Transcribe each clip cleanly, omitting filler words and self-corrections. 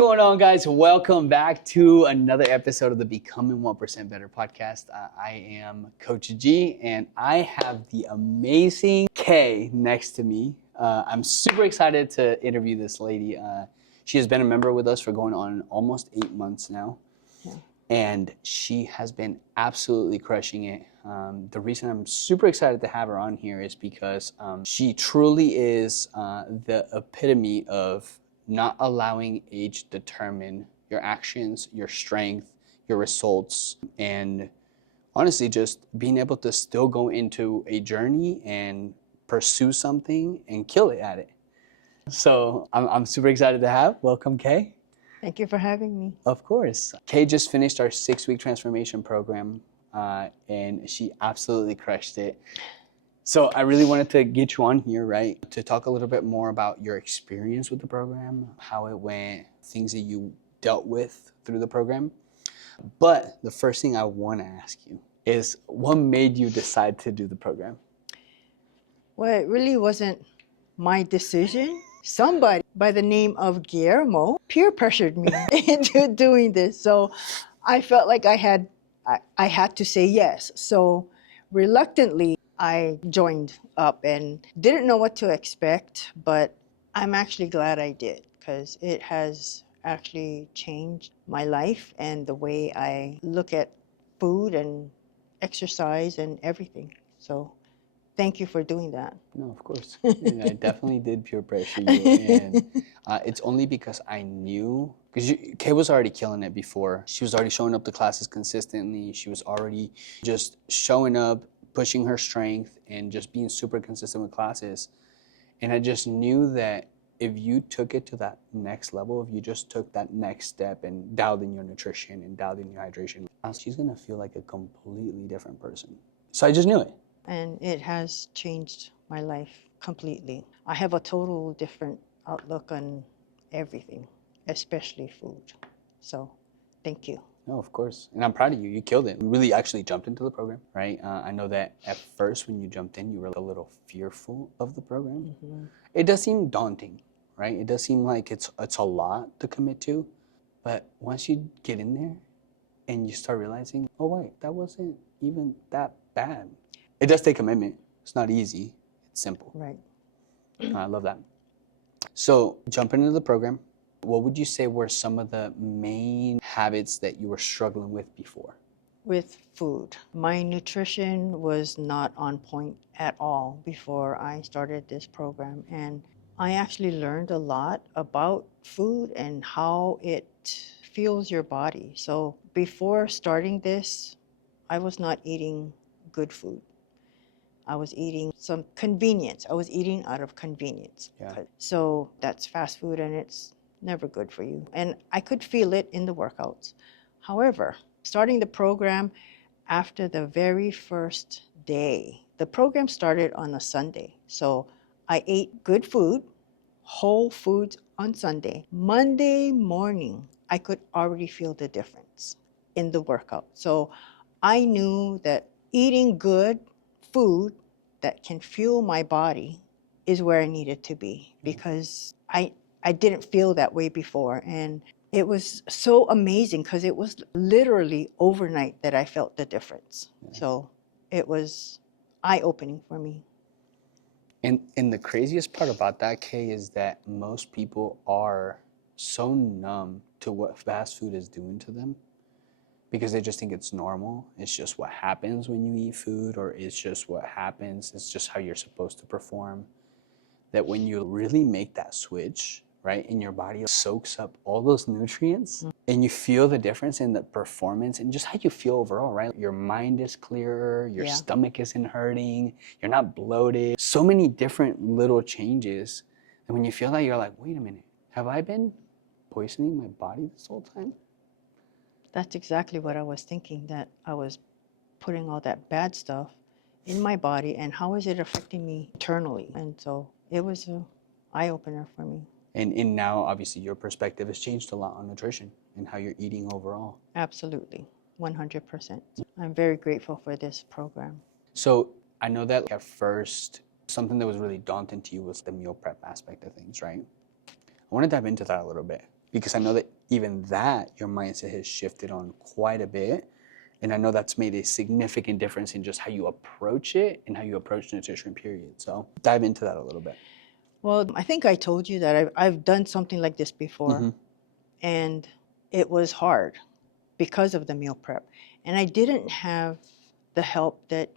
going on, guys? Welcome back to another episode of the Becoming 1% Better podcast. I am Coach G, and I have the amazing Kay next to me. I'm super excited to interview this lady. She has been a member with us for going on almost 8 months now, and she has been absolutely crushing it. The reason I'm super excited to have her on here is because she truly is the epitome of not allowing age determine your actions, your strength, your results, and honestly just being able to still go into a journey and pursue something and kill it at it. So I'm super excited to have. Welcome, Kay. Thank you for having me. Of course. Kay just finished our 6-week transformation program, and she absolutely crushed it. So I really wanted to get you on here, right, to talk a little bit more about your experience with the program, how it went, things that you dealt with through the program. But the first thing I want to ask you is, what made you decide to do the program? Well, it really wasn't my decision. Somebody by the name of Guillermo peer pressured me into doing this. So I felt like I had to say yes. So reluctantly, I joined up and didn't know what to expect, but I'm actually glad I did because it has actually changed my life and the way I look at food and exercise and everything. So thank you for doing that. No, of course. Yeah, I definitely did peer pressure you. And it's only because I knew, because Kay was already killing it before. She was already showing up to classes consistently. She was already just showing up, pushing her strength, and just being super consistent with classes. And I just knew that if you took it to that next level, if you just took that next step and dialed in your nutrition and dialed in your hydration, she's going to feel like a completely different person. So I just knew it. And it has changed my life completely. I have a total different outlook on everything, especially food. So thank you. No, of course. And I'm proud of you. You killed it. You really actually jumped into the program, right? I know that at first when you jumped in, you were a little fearful of the program. Mm-hmm. It does seem daunting, right? It does seem like it's a lot to commit to. But once you get in there and you start realizing, oh, wait, that wasn't even that bad. It does take commitment. It's not easy. It's simple. Right. I love that. So jumping into the program, what would you say were some of the main habits that you were struggling with before? With food. My nutrition was not on point at all before I started this program. And I actually learned a lot about food and how it fuels your body. So before starting this, I was not eating good food. I was eating some convenience. I was eating out of convenience. Yeah. So that's fast food and it's never good for you. And I could feel it in the workouts. However, starting the program after the very first day, the program started on a Sunday. So I ate good food, whole foods on Sunday. Monday morning, I could already feel the difference in the workout. So I knew that eating good food that can fuel my body is where I needed to be because I didn't feel that way before. And it was so amazing because it was literally overnight that I felt the difference. Yes. So it was eye-opening for me. And the craziest part about that, Kay, is that most people are so numb to what fast food is doing to them because they just think it's normal. It's just what happens when you eat food, or it's just what happens. It's just how you're supposed to perform. That when you really make that switch, right, and your body soaks up all those nutrients, and you feel the difference in the performance and just how you feel overall, right? Your mind is clearer, your stomach isn't hurting, you're not bloated. So many different little changes. And when you feel that, you're like, wait a minute, have I been poisoning my body this whole time? That's exactly what I was thinking, that I was putting all that bad stuff in my body, and how is it affecting me internally? And so it was an eye-opener for me. And now, obviously, your perspective has changed a lot on nutrition and how you're eating overall. Absolutely, 100%. I'm very grateful for this program. So I know that at first, something that was really daunting to you was the meal prep aspect of things, right? I want to dive into that a little bit. Because I know that even that, your mindset has shifted on quite a bit. And I know that's made a significant difference in just how you approach it and how you approach nutrition, period. So dive into that a little bit. Well, I think I told you that I've done something like this before, Mm-hmm. and it was hard because of the meal prep. And I didn't have the help that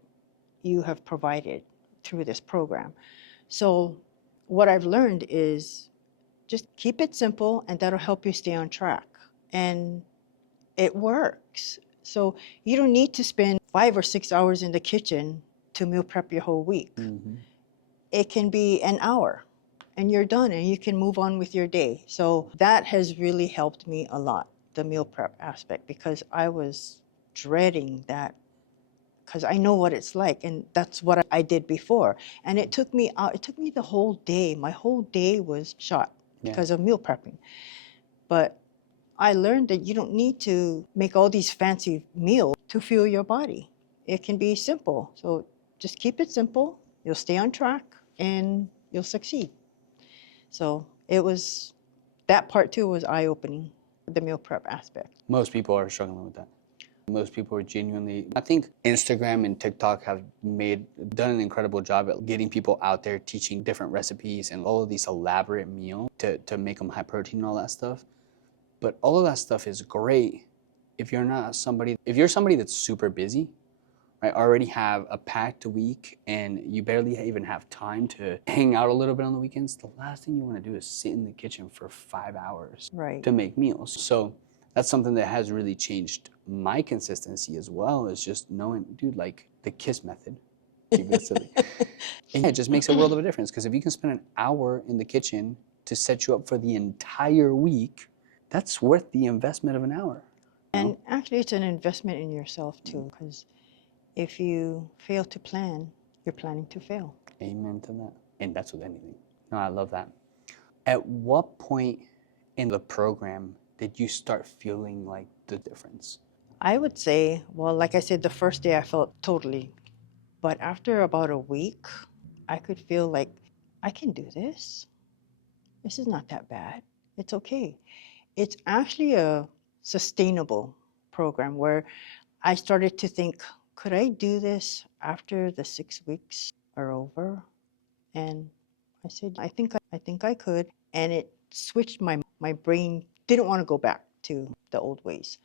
you have provided through this program. So, what I've learned is just keep it simple, and that'll help you stay on track. And it works. So, you don't need to spend 5 or 6 hours in the kitchen to meal prep your whole week. Mm-hmm. It can be an hour and you're done and you can move on with your day. So that has really helped me a lot, the meal prep aspect, because I was dreading that because I know what it's like and that's what I did before. And it took me the whole day. My whole day was shot because of meal prepping. But I learned that you don't need to make all these fancy meals to fuel your body. It can be simple. So just keep it simple. You'll stay on track and you'll succeed. So that part too was eye-opening, the meal prep aspect. Most people are struggling with that. Most people are genuinely, I think Instagram and TikTok have done an incredible job at getting people out there teaching different recipes and all of these elaborate meals to make them high protein and all that stuff. But all of that stuff is great if you're somebody that's super busy, right? Already have a packed week and you barely even have time to hang out a little bit on the weekends. The last thing you want to do is sit in the kitchen for 5 hours Right. to make meals. So that's something that has really changed my consistency as well, is just knowing, dude, like the KISS method. Keep it silly. And yeah, it just makes a world of a difference, because if you can spend an hour in the kitchen to set you up for the entire week, that's worth the investment of an hour. And actually, it's an investment in yourself too, because if you fail to plan, you're planning to fail. Amen to that. And that's with anything. No, I love that. At what point in the program did you start feeling like the difference? I would say, well, like I said, the first day I felt totally, but after about a week, I could feel like I can do this. This is not that bad. It's okay. It's actually a sustainable program where I started to think, could I do this after the 6 weeks are over? And I said, I think I could. And it switched my brain, didn't want to go back to the old ways.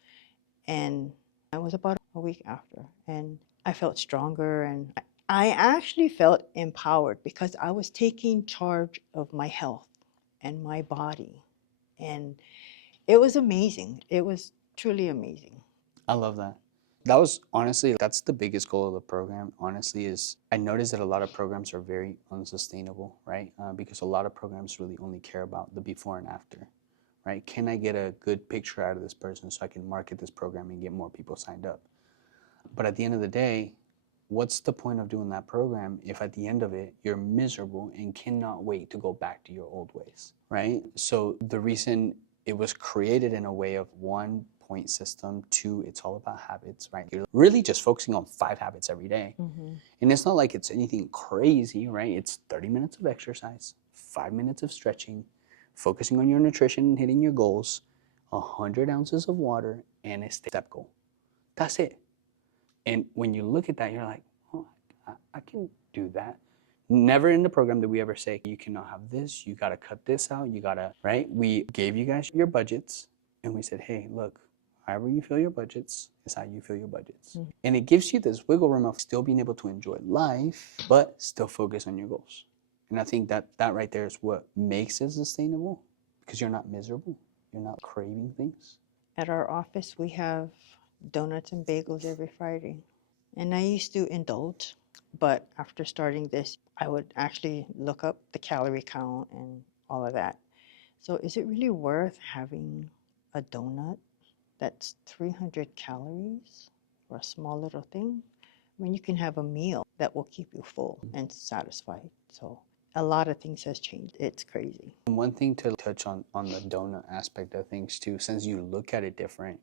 And I was about a week after, and I felt stronger, and I actually felt empowered because I was taking charge of my health and my body. And it was amazing. It was truly amazing. I love that. That was honestly, that's the biggest goal of the program, honestly, is I noticed that a lot of programs are very unsustainable, right? Because a lot of programs really only care about the before and after, right? Can I get a good picture out of this person so I can market this program and get more people signed up? But at the end of the day, what's the point of doing that program if at the end of it, you're miserable and cannot wait to go back to your old ways, right? So the reason it was created in a way of 1 point system, 2, it's all about habits, right? You're really just focusing on 5 habits every day. Mm-hmm. And it's not like it's anything crazy, right? It's 30 minutes of exercise, 5 minutes of stretching, focusing on your nutrition and hitting your goals, 100 ounces of water, and a step goal. That's it. And when you look at that, you're like, oh, I can do that. Never in the program did we ever say, you cannot have this, you got to cut this out, you got to, right? We gave you guys your budgets and we said, hey, look, however you fill your budgets is how you fill your budgets. Mm-hmm. And it gives you this wiggle room of still being able to enjoy life, but still focus on your goals. And I think that right there is what makes it sustainable, because you're not miserable. You're not craving things. At our office, we have donuts and bagels every Friday. And I used to indulge, but after starting this, I would actually look up the calorie count and all of that. So is it really worth having a donut that's 300 calories for a small little thing? I mean, you can have a meal that will keep you full and satisfied. So a lot of things has changed. It's crazy. One thing to touch on the donut aspect of things too, since you look at it different,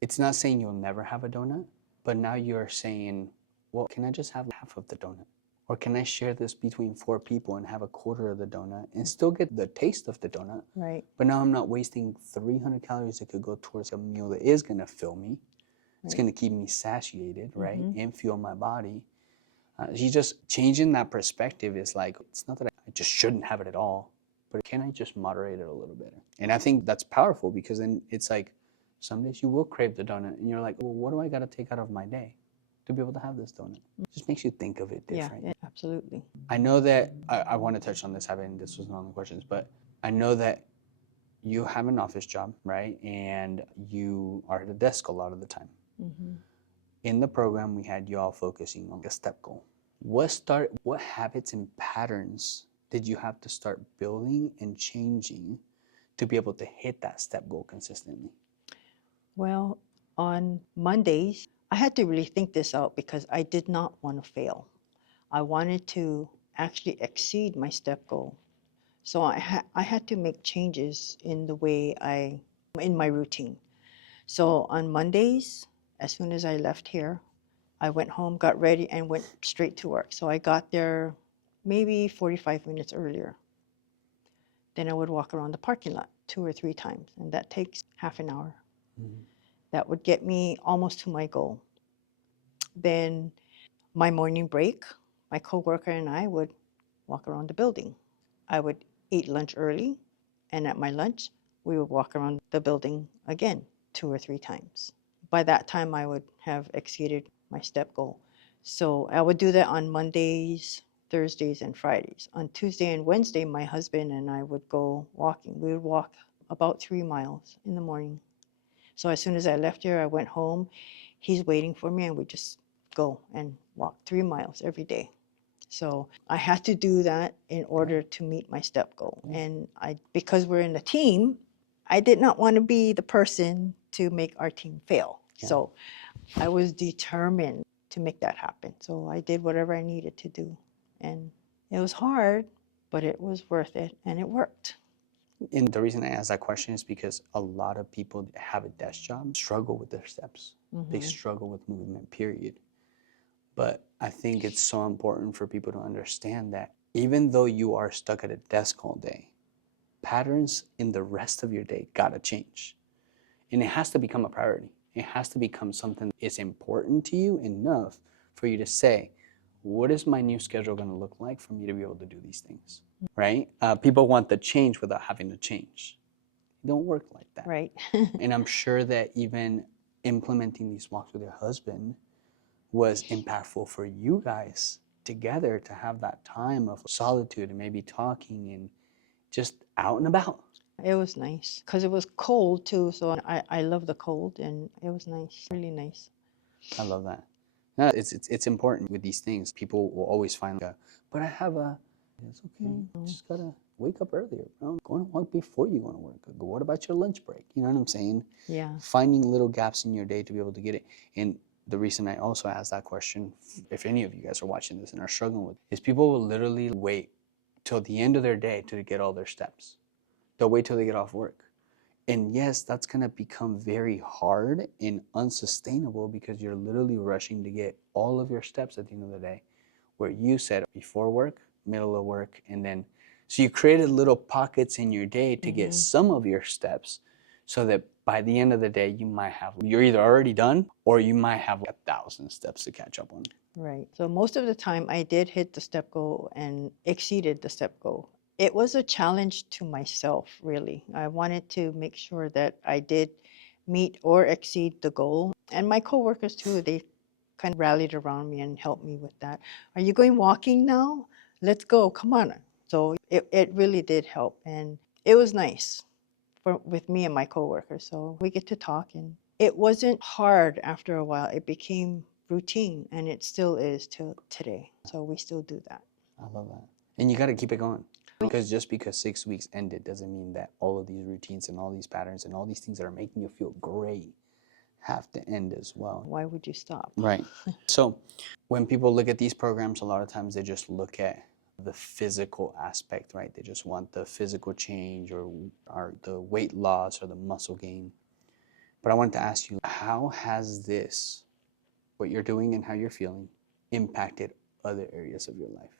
it's not saying you'll never have a donut, but now you're saying, well, can I just have half of the donut? Or can I share this between 4 people and have a quarter of the donut and still get the taste of the donut? Right. But now I'm not wasting 300 calories that could go towards a meal that is going to fill me. It's Right. going to keep me satiated, right? Mhm. And fuel my body. She's just changing that perspective. Is like, it's not that I just shouldn't have it at all, but can I just moderate it a little bit? And I think that's powerful because then it's like, some days you will crave the donut and you're like, well, what do I got to take out of my day to be able to have this donut? It just makes you think of it different. Yeah, absolutely. I know that I want to touch on this. This was not on the questions, but I know that you have an office job, right? And you are at a desk a lot of the time. Mhm. In the program, we had you all focusing on a step goal. What habits and patterns did you have to start building and changing to be able to hit that step goal consistently? Well, on Mondays, I had to really think this out because I did not want to fail. I wanted to actually exceed my step goal. So I had to make changes in the way in my routine. So on Mondays, as soon as I left here, I went home, got ready, and went straight to work. So I got there maybe 45 minutes earlier. Then I would walk around the parking lot 2 or 3 times, and that takes half an hour. Mhm. That would get me almost to my goal. Then my morning break, my coworker and I would walk around the building. I would eat lunch early, and at my lunch, we would walk around the building again 2 or 3 times. By that time, I would have exceeded my step goal. So I would do that on Mondays, Thursdays, and Fridays. On Tuesday and Wednesday, my husband and I would go walking. We would walk about 3 miles in the morning. So as soon as I left here, I went home. He's waiting for me, and we just go and walk 3 miles every day. So I had to do that in order to meet my step goal. And because we're in a team, I did not want to be the person to make our team fail. Yeah. So I was determined to make that happen. So I did whatever I needed to do. And it was hard, but it was worth it, and it worked. And the reason I ask that question is because a lot of people that have a desk job struggle with their steps. They Mhm. struggle with movement, period. But I think it's so important for people to understand that even though you are stuck at a desk all day, patterns in the rest of your day gotta change. And it has to become a priority. It has to become something that is important to you enough for you to say, what is my new schedule gonna look like for me to be able to do these things, right? People want the change without having to change. It don't work like that. Right. And I'm sure that even implementing these walks with your husband was impactful for you guys together to have that time of solitude and maybe talking and just out and about. It was nice because it was cold too. So I love the cold, and it was nice, really nice. I love that. No, it's important with these things. People will always find but I have a, it's okay. You just gotta wake up earlier, bro. Go on a walk before you go to work. What about your lunch break? You know what I'm saying? Yeah. Finding little gaps in your day to be able to get it. And the reason I also asked that question, if any of you guys are watching this and are struggling with, is people will literally wait till the end of their day to get all their steps. They'll wait till they get off work. And yes, that's going to become very hard and unsustainable because you're literally rushing to get all of your steps at the end of the day, where you said before work, middle of work, and then, so you created little pockets in your day to get some of your steps so that by the end of the day, you're either already done or you might have 1,000 steps to catch up on. Right. So most of the time I did hit the step goal and exceeded the step goal. It was a challenge to myself, really. I wanted to make sure that I did meet or exceed the goal. And my coworkers too, they kind of rallied around me and helped me with that. Are you going walking now? Let's go. Come on. So it really did help. And it was nice with me and my coworkers. So we get to talk, and it wasn't hard after a while. It became routine, and it still is till today. So we still do that. I love that. And you got to keep it going. Because just because 6 weeks ended doesn't mean that all of these routines and all these patterns and all these things that are making you feel great have to end as well. Why would you stop? Right. So when people look at these programs, a lot of times they just look at the physical aspect, right? They just want the physical change or the weight loss or the muscle gain. But I wanted to ask you, how has this, what you're doing and how you're feeling, impacted other areas of your life?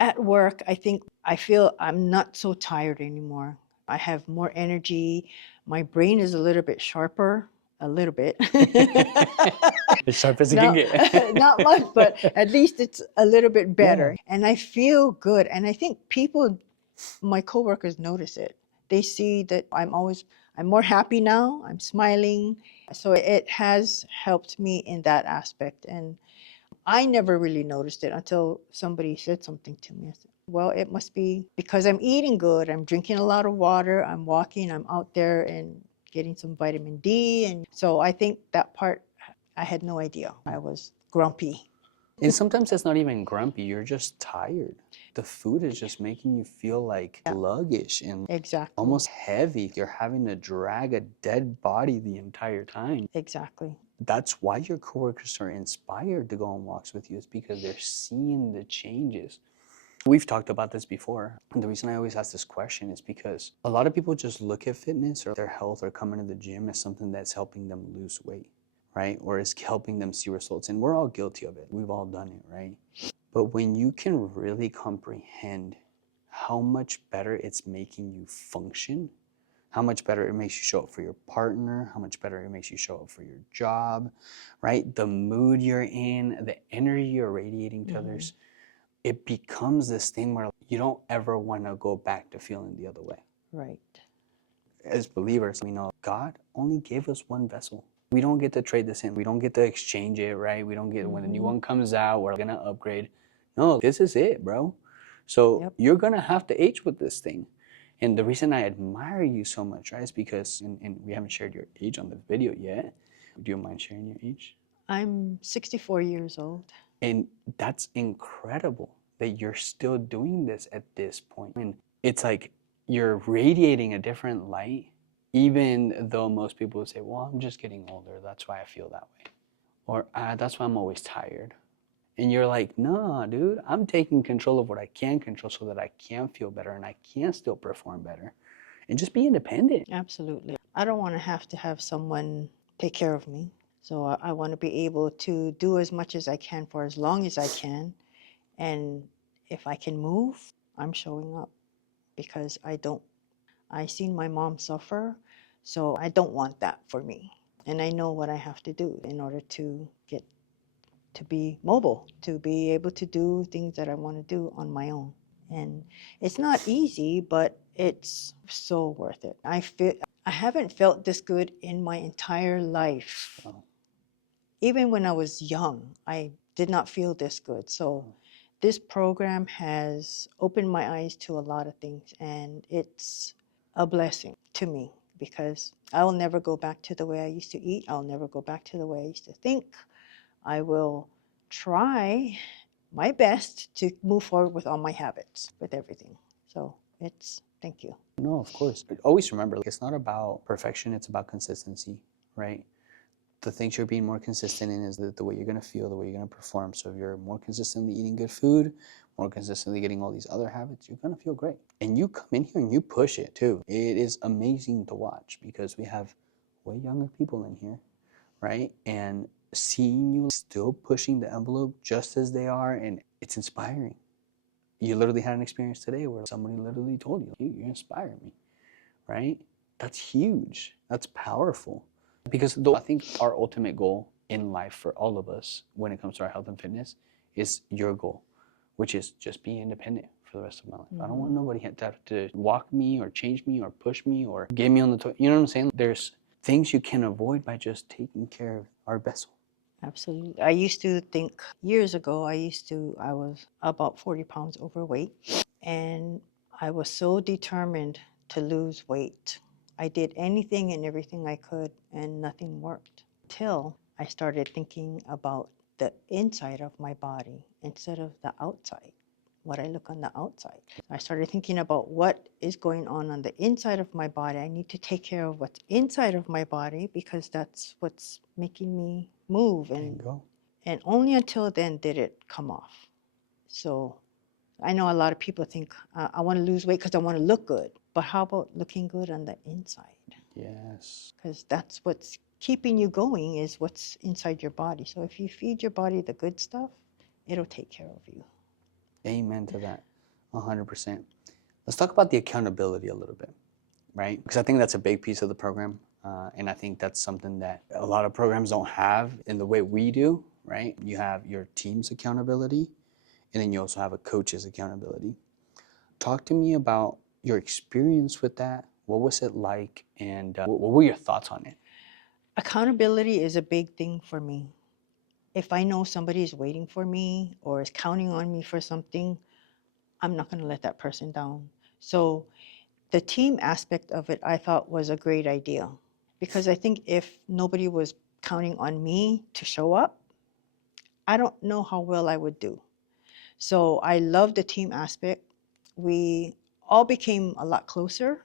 At work, I feel I'm not so tired anymore. I have more energy. My brain is a little bit sharper, a little bit. As sharp as it can Not, get. not much, but at least it's a little bit better. Yeah. And I feel good. And I think people, my coworkers notice it. They see that I'm more happy now. I'm smiling. So it has helped me in that aspect. And I never really noticed it until somebody said something to me. I said, well, it must be because I'm eating good. I'm drinking a lot of water. I'm walking. I'm out there and getting some vitamin D. And so I think that part, I had no idea. I was grumpy. And sometimes it's not even grumpy, you're just tired. The food is just making you feel like sluggish and Exactly. almost heavy. You're having to drag a dead body the entire time. Exactly. That's why your coworkers are inspired to go on walks with you, is because they're seeing the changes. We've talked about this before. And the reason I always ask this question is because a lot of people just look at fitness or their health or coming to the gym as something that's helping them lose weight, right? Or is helping them see results. And we're all guilty of it. We've all done it, right? But when you can really comprehend how much better it's making you function, how much better it makes you show up for your partner, how much better it makes you show up for your job, right? The mood you're in, the energy you're radiating to others, it becomes this thing where you don't ever want to go back to feeling the other way. Right. As believers, we know God only gave us one vessel. We don't get to trade this in. We don't get to exchange it, right? We don't get, when a new one comes out, we're going to upgrade. No, this is it, bro. So you're going to have to age with this thing. And the reason I admire you so much, right, is because, and we haven't shared your age on the video yet. Do you mind sharing your age? I'm 64 years old. And that's incredible that you're still doing this at this point. And it's like you're radiating a different light, even though most people would say, well, I'm just getting older. That's why I feel that way. Or that's why I'm always tired. And you're like, nah, dude, I'm taking control of what I can control so that I can feel better and I can still perform better and just be independent. Absolutely. I don't want to have someone take care of me. So I want to be able to do as much as I can for as long as I can. And if I can move, I'm showing up because I seen my mom suffer. So I don't want that for me. And I know what I have to do in order to get to be mobile, to be able to do things that I want to do on my own. And it's not easy, but it's so worth it. I haven't felt this good in my entire life. Wow. Even when I was young, I did not feel this good. So this program has opened my eyes to a lot of things, and it's a blessing to me because I will never go back to the way I used to eat. I'll never go back to the way I used to think. I will try my best to move forward with all my habits, with everything. So thank you. No, of course. But always remember, it's not about perfection, it's about consistency, right? The things you're being more consistent in is the way you're going to feel, the way you're going to perform. So if you're more consistently eating good food, more consistently getting all these other habits, you're going to feel great. And you come in here and you push it too. It is amazing to watch because we have way younger people in here, right? And seeing you still pushing the envelope just as they are, and it's inspiring. You literally had an experience today where somebody literally told you, you inspire me, right? That's huge. That's powerful. Because I think our ultimate goal in life for all of us when it comes to our health and fitness is your goal, which is just be independent for the rest of my life. I don't want nobody to have to walk me or change me or push me or get me on the toilet. You know what I'm saying? There's things you can avoid by just taking care of our vessel. Absolutely. I used to think years ago, I was about 40 pounds overweight, and I was so determined to lose weight. I did anything and everything I could, and nothing worked till I started thinking about the inside of my body instead of the outside, what I look on the outside. I started thinking about what is going on the inside of my body. I need to take care of what's inside of my body because that's what's making me move. And only until then did it come off. So I know a lot of people think, I want to lose weight because I want to look good. But how about looking good on the inside? Yes. Because that's what's keeping you going is what's inside your body. So if you feed your body the good stuff, it'll take care of you. Amen to that. 100%. Let's talk about the accountability a little bit, right? Because I think that's a big piece of the program. And I think that's something that a lot of programs don't have in the way we do, right? You have your team's accountability, and then you also have a coach's accountability. Talk to me about your experience with that. What was it like? And what were your thoughts on it? Accountability is a big thing for me. If I know somebody is waiting for me or is counting on me for something, I'm not going to let that person down. So the team aspect of it, I thought was a great idea, because I think if nobody was counting on me to show up, I don't know how well I would do. So I love the team aspect. We all became a lot closer.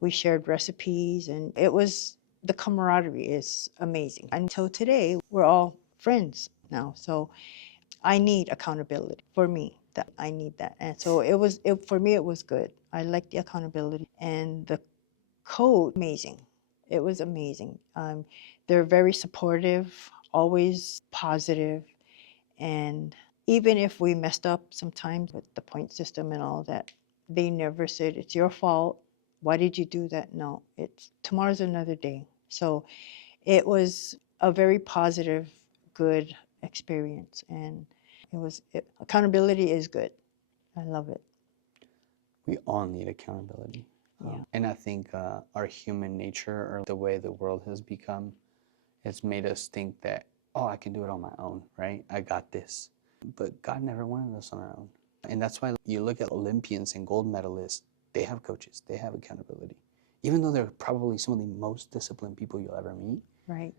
We shared recipes, and the camaraderie is amazing. Until today, we're all friends now. So I need accountability for me. That I need that, and so for me, it was good. I like the accountability, and the code amazing. It was amazing. They're very supportive, always positive, and even if we messed up sometimes with the point system and all that, they never said it's your fault. Why did you do that? No, it's tomorrow's another day. So it was a very positive, good experience, and accountability is good. I love it. We all need accountability. Yeah. And I think our human nature, or the way the world has become, has made us think that, oh, I can do it on my own, right? I got this. But God never wanted us on our own. And that's why you look at Olympians and gold medalists, they have coaches, they have accountability. Even though they're probably some of the most disciplined people you'll ever meet, Right.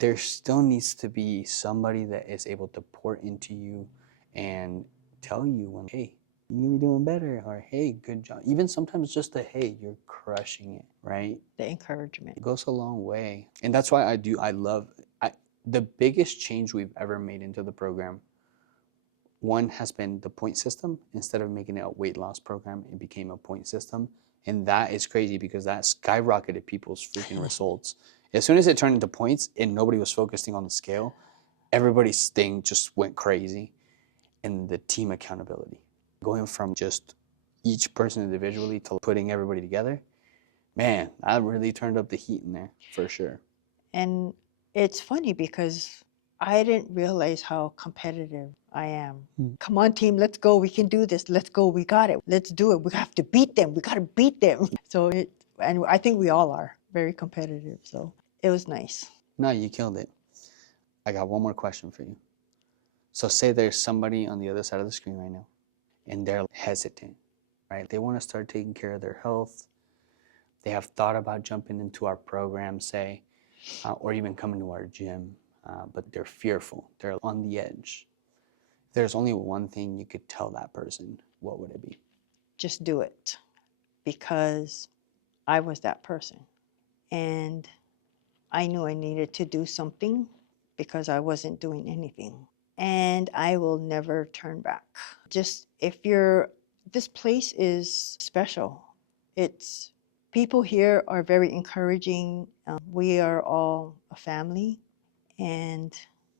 there still needs to be somebody that is able to pour into you and tell you when, hey, you're gonna be doing better, or hey, good job. Even sometimes just a hey, you're crushing it, right? The encouragement. It goes a long way. And that's why I love the biggest change we've ever made into the program. One has been the point system. Instead of making it a weight loss program, it became a point system. And that is crazy, because that skyrocketed people's freaking results. As soon as it turned into points and nobody was focusing on the scale, everybody's thing just went crazy. And the team accountability, going from just each person individually to putting everybody together, man, I really turned up the heat in there for sure. And it's funny because I didn't realize how competitive I am. Come on, team, let's go. We can do this. Let's go. We got it. Let's do it. We have to beat them. We got to beat them. And I think we all are very competitive. So it was nice. No, you killed it. I got one more question for you. So say there's somebody on the other side of the screen right now, and they're hesitant, right? They want to start taking care of their health. They have thought about jumping into our program, say, or even coming to our gym, but they're fearful. They're on the edge. If there's only one thing you could tell that person, what would it be? Just do it, because I was that person. And I knew I needed to do something because I wasn't doing anything. And I will never turn back. Just this place is special. People here are very encouraging. We are all a family, and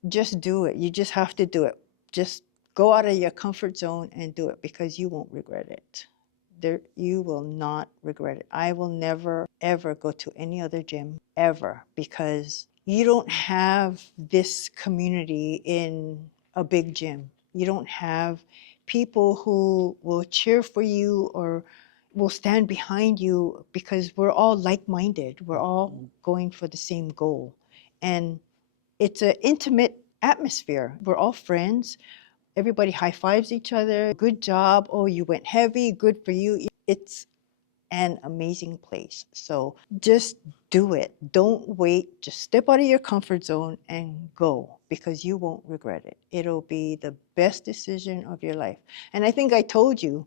just do it. You just have to do it. Just go out of your comfort zone and do it, because you won't regret it. You will not regret it. I will never, ever go to any other gym, ever, because you don't have this community in a big gym. You don't have people who will cheer for you or will stand behind you, because we're all like-minded. We're all going for the same goal. And it's an intimate atmosphere. We're all friends. Everybody high-fives each other. Good job. Oh, you went heavy. Good for you. It's an amazing place. So just do it. Don't wait. Just step out of your comfort zone and go, because you won't regret it. It'll be the best decision of your life. And I think I told you,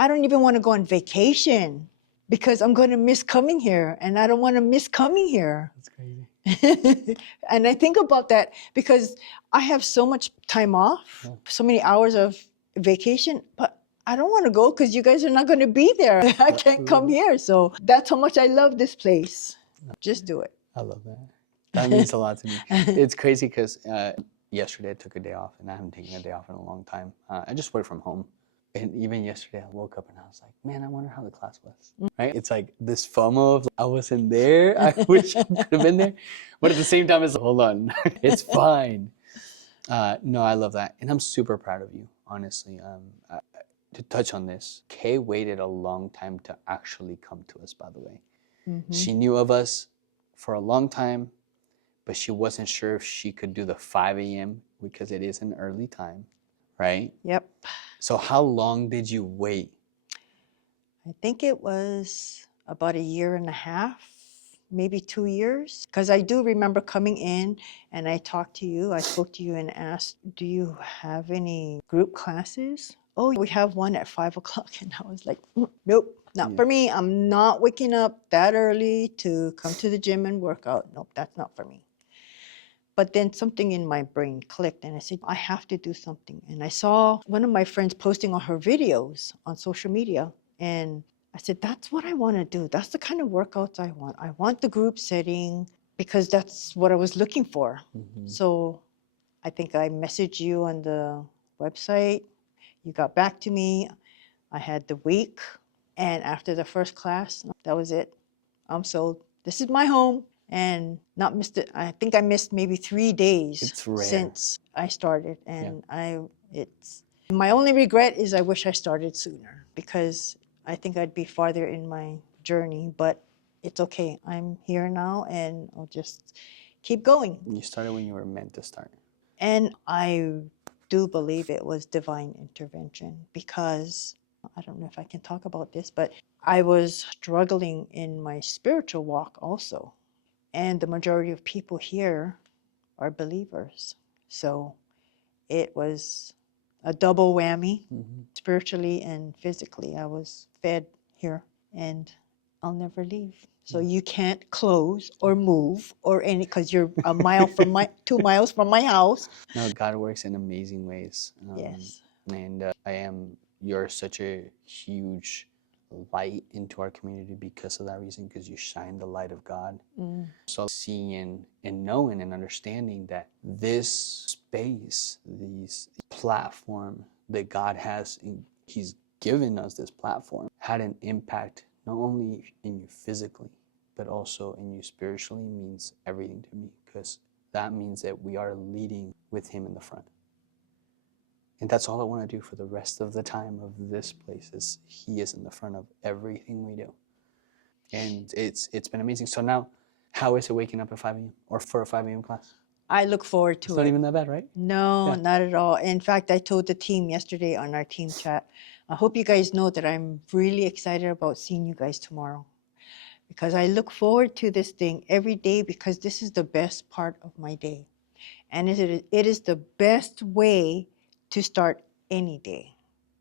I don't even want to go on vacation, because I'm going to miss coming here, and I don't want to miss coming here. That's crazy. And I think about that because I have so much time off, so many hours of vacation, but I don't want to go because you guys are not going to be there. I can't come here. So that's how much I love this place. Just do it. I love that. That means a lot to me. It's crazy because yesterday I took a day off, and I haven't taken a day off in a long time. I just work from home. And even yesterday, I woke up and I was like, man, I wonder how the class was. Right? It's like this FOMO of I wasn't there. I wish I could have been there. But at the same time, it's like, hold on, it's fine. No, I love that. And I'm super proud of you, honestly. To touch on this, Kay waited a long time to actually come to us, by the way. Mm-hmm. She knew of us for a long time, but she wasn't sure if she could do the 5 a.m. because it is an early time, right? Yep. So how long did you wait? I think it was about 1.5 years, maybe 2 years. Because I do remember coming in and I talked to you. I spoke to you and asked, do you have any group classes? Oh, we have one at 5 o'clock. And I was like, nope, not for me. I'm not waking up that early to come to the gym and work out. Nope, that's not for me. But then something in my brain clicked and I said, I have to do something. And I saw one of my friends posting on her videos on social media. And I said, that's what I want to do. That's the kind of workouts I want. I want the group setting because that's what I was looking for. Mm-hmm. So I think I messaged you on the website. You got back to me. I had the week. And after the first class, that was it. I'm sold. This is my home. And not missed it. I think I missed maybe 3 days It's rare. since I started. And it's my only regret is I wish I started sooner because I think I'd be farther in my journey, but it's okay. I'm here now and I'll just keep going. You started when you were meant to start. And I do believe it was divine intervention because I don't know if I can talk about this, but I was struggling in my spiritual walk also. And the majority of people here are believers. So it was a double whammy, spiritually and physically. I was fed here and I'll never leave. So you can't close or move or any, because you're a mile from 2 miles from my house. No, God works in amazing ways. Yes. And you're such a huge light into our community because of that reason, because you shine the light of God. So seeing and knowing and understanding that this space, these platform that God has, He's given us this platform, had an impact not only in you physically, but also in you spiritually, means everything to me, because that means that we are leading with Him in the front. And that's all I want to do for the rest of the time of this place is He is in the front of everything we do. And it's been amazing. So now, how is it waking up at 5 a.m. or for a 5 a.m. class? I look forward to it. It's not even that bad, right? No, not at all. In fact, I told the team yesterday on our team chat, I hope you guys know that I'm really excited about seeing you guys tomorrow. Because I look forward to this thing every day because this is the best part of my day. And it is the best way to start any day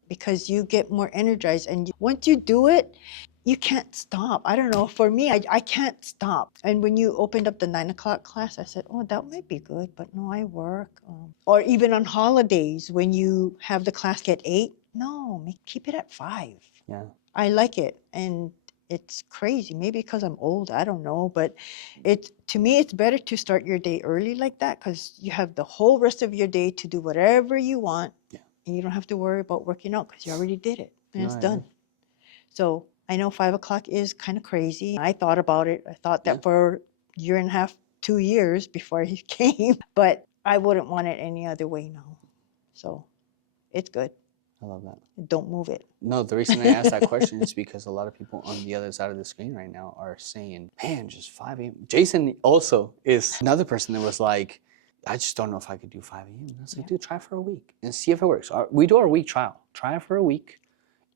because you get more energized. And once you do it, you can't stop. I don't know. For me, I can't stop. And when you opened up the 9 o'clock class, I said, oh, that might be good. But no, I work. Or even on holidays when you have the class at 8. No, keep it at 5. Yeah. I like it. And it's crazy. Maybe because I'm old, I don't know. But to me, it's better to start your day early like that because you have the whole rest of your day to do whatever you want. Yeah. And you don't have to worry about working out because you already did it and it's done. So I know 5 o'clock is kind of crazy. I thought about it. I thought that for 1.5 years, 2 years before he came, but I wouldn't want it any other way now. So it's good. I love that. Don't move it. No, the reason I asked that question is because a lot of people on the other side of the screen right now are saying, man, just 5 a.m. Jason also is another person that was like, I just don't know if I could do 5 a.m. I was like, dude, try for a week and see if it works. We do our week trial. Try it for a week.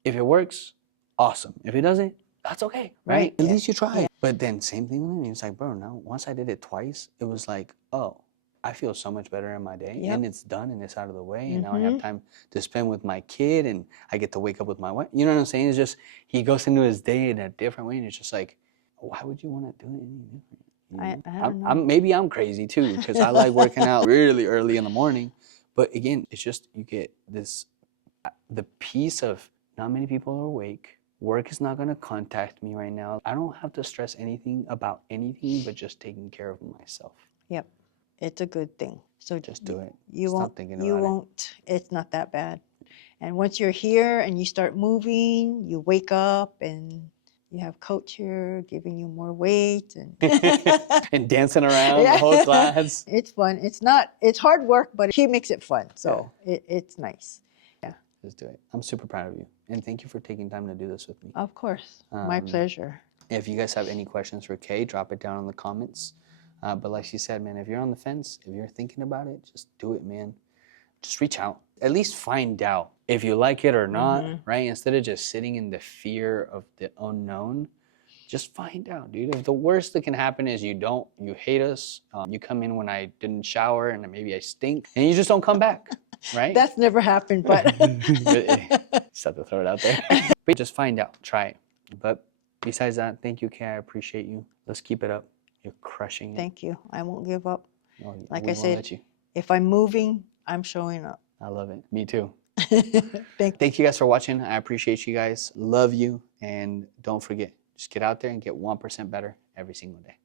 If it works, awesome. If it doesn't, that's okay, right? At least you tried. Yeah. But then same thing with me. It's like, bro, now once I did it twice, it was like, oh, I feel so much better in my day and it's done and it's out of the way. And now I have time to spend with my kid and I get to wake up with my wife. You know what I'm saying? It's just, he goes into his day in a different way and it's just like, why would you want to do it any different? I don't know. Maybe I'm crazy too because I like working out really early in the morning. But again, it's just, you get this, the piece of not many people are awake. Work is not going to contact me right now. I don't have to stress anything about anything but just taking care of myself. Yep. It's a good thing. So Just do it. You Stop won't. thinking You about it. won't. It's not that bad. And once you're here and you start moving, you wake up and you have coach here giving you more weight and And dancing around the whole class. It's fun. It's hard work, but she makes it fun. So it's nice. Yeah. Just do it. I'm super proud of you. And thank you for taking time to do this with me. Of course. My pleasure. If you guys have any questions for Kay, drop it down in the comments. But like she said, man, if you're on the fence, if you're thinking about it, just do it, man. Just reach out. At least find out if you like it or not, right? Instead of just sitting in the fear of the unknown, just find out, dude. If the worst that can happen is you hate us, you come in when I didn't shower and maybe I stink, and you just don't come back, right? That's never happened, but Just have to throw it out there. But just find out, try it. But besides that, thank you, Kay. I appreciate you. Let's keep it up. You're crushing it. thank you. I won't give up. Oh, Like we I won't said, let you. if I'm moving, I'm showing up. I love it. Me too. Thank Thank you guys for watching. I appreciate you guys. Love you. And don't forget, just get out there and get 1% better every single day.